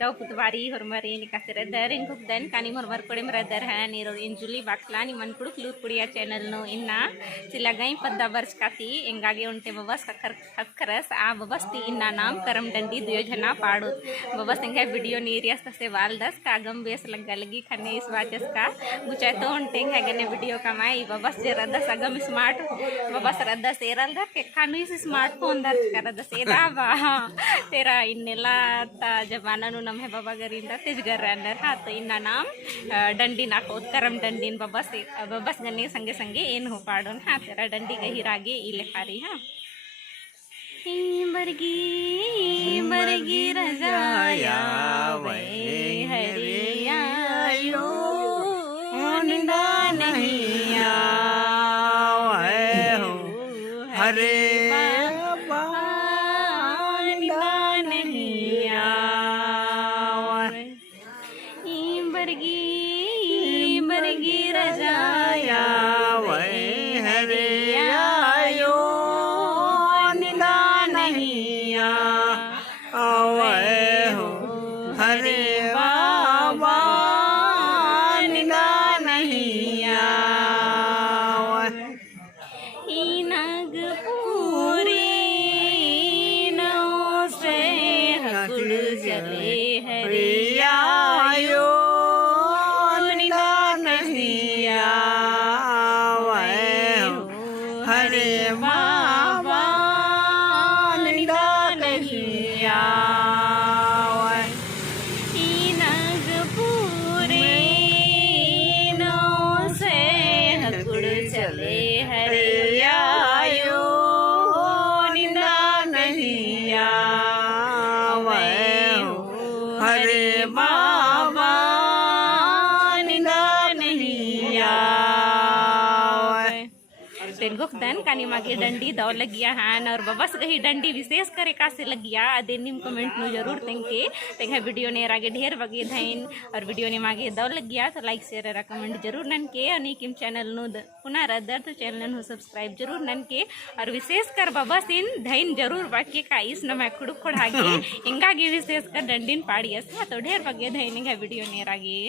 daw putwari hormari ni kasere darin kuk dan kani hormar kode meradar ha ni ro injuli bakla ni man kuduk lur kudia channel no inna silagai padda barch kati engage unte babas kakharas a babas ti inna naam karam dandi duyo jana paadu babas engge video ni rias tase waldas kagam bes lagi khane is wajas ka bucai to unte ngagane video kamai babas je rada sagam smart babas rada seral da ke khanu is smartphone dar karada seda ba तेरा इन्नेला जमाना नु नम है बाबा गरिंदा तेज घर अंदर हा तो इन्ना नाम डंडी नाको करम डंडीन बबस गन्ने संगे संगे एन हो पाडोन हा तेरा डंडी गही रागे इले खारी हा बरगी रजाया वे हरिया यो निंदा नहीं आवे हो हरे बरगी रजाया वे हरिया यो निदा नहीं आवे हो हरे बाबा निदा नहीं आवे नागपुरी नो से हकुल चले हरिया यो हरे बाबा निदा नहीं आवे नागपुरी नो से हकुड़ चले हरिया यो निदा नहीं आवे हरे बाबा निदा नहीं आवे तेनगुक दन कानी मागे डंडी दौ लगिया हान और बबस गही डंडी विशेष करे का से लगिया अदेनिम कमेंट नु जरूर तेंके तेंगे वीडियो ने रागे ढेर बगे धैन और वीडियो ने मागे दौ लगिया तो लाइक शेयर रा कमेंट जरूर नन के अनि किम चैनल नु पुना रदर तो चैनल नु सब्सक्राइब जरूर नन के और विशेष कर बबस इन धैन जरूर बाकी का इस न मैं खुड़ खोड़ागे इंगा गे विशेष कर डंडीन पाड़ियस तो ढेर बगे धैन गे वीडियो ने रागे।